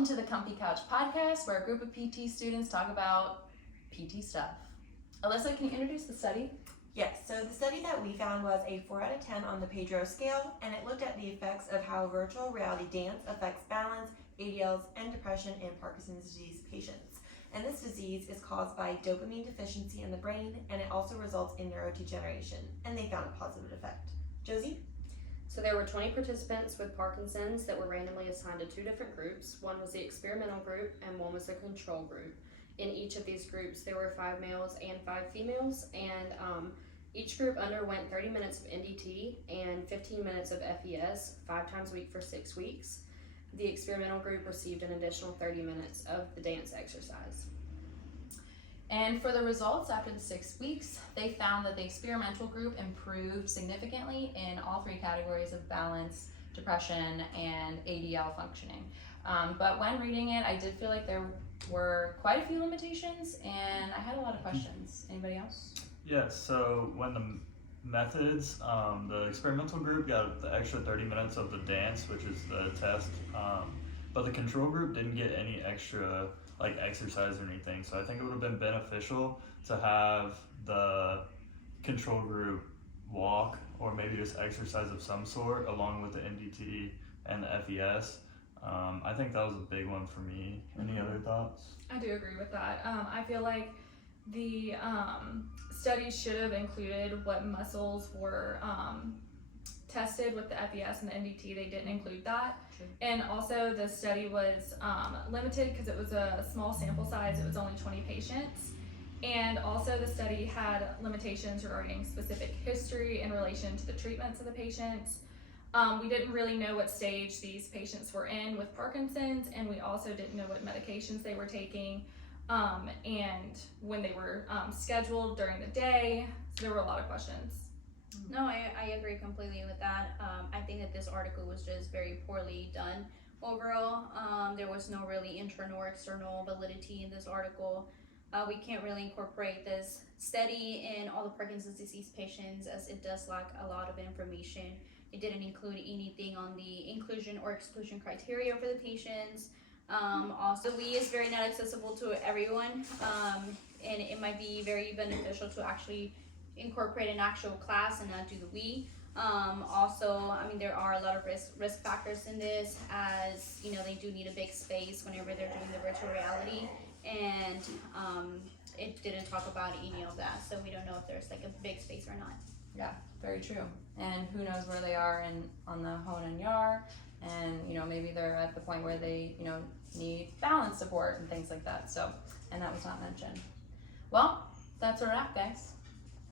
Welcome to the Comfy Couch Podcast, where a group of PT students talk about PT stuff. Alyssa, can you introduce the study? Yes, so the study that we found was a 4 out of 10 on the Pedro scale, and it looked at the effects of how virtual reality dance affects balance, ADLs, and depression in Parkinson's disease patients. And this disease is caused by dopamine deficiency in the brain, and it also results in neurodegeneration, and they found a positive effect. Josie? So there were 20 participants with Parkinson's that were randomly assigned to two different groups. One was the experimental group and one was the control group. In each of these groups, there were 5 males and 5 females, and each group underwent 30 minutes of NDT and 15 minutes of FES 5 times a week for 6 weeks. The experimental group received an additional 30 minutes of the dance exercise. And for the results after the 6 weeks, they found that the experimental group improved significantly in all 3 categories of balance, depression, and ADL functioning. But when reading it, I did feel like there were quite a few limitations, and I had a lot of questions. Anybody else? Yeah, so when the methods, the experimental group got the extra 30 minutes of the dance, which is the test, but the control group didn't get any extra like exercise or anything. So I think it would have been beneficial to have the control group walk or maybe just exercise of some sort along with the NDT and the FES. I think that was a big one for me. Any other thoughts? I do agree with that. I feel like the studies should have included what muscles were tested with the FES and the NDT. They didn't include that. True. And also the study was limited because it was a small sample size. It was only 20 patients. And also the study had limitations regarding specific history in relation to the treatments of the patients. We didn't really know what stage these patients were in with Parkinson's, and we also didn't know what medications they were taking and when they were scheduled during the day. So there were a lot of questions. No, I agree completely with that. I think that this article was just very poorly done overall. There was no really internal or external validity in this article. We can't really incorporate this study in all the Parkinson's disease patients as it does lack a lot of information. It didn't include anything on the inclusion or exclusion criteria for the patients. Also, WE is very not accessible to everyone, and it might be very beneficial to actually incorporate an actual class and not do the WE. Also, I mean, there are a lot of risk factors in this, as you know, they do need a big space whenever they're doing the virtual reality, and it didn't talk about any of that, so we don't know if there's like a big space or not. Yeah, very true. And who knows where they are on the Hone and Yar, and maybe they're at the point where they need balance support and things like that. So, and that was not mentioned. Well, that's a wrap, guys.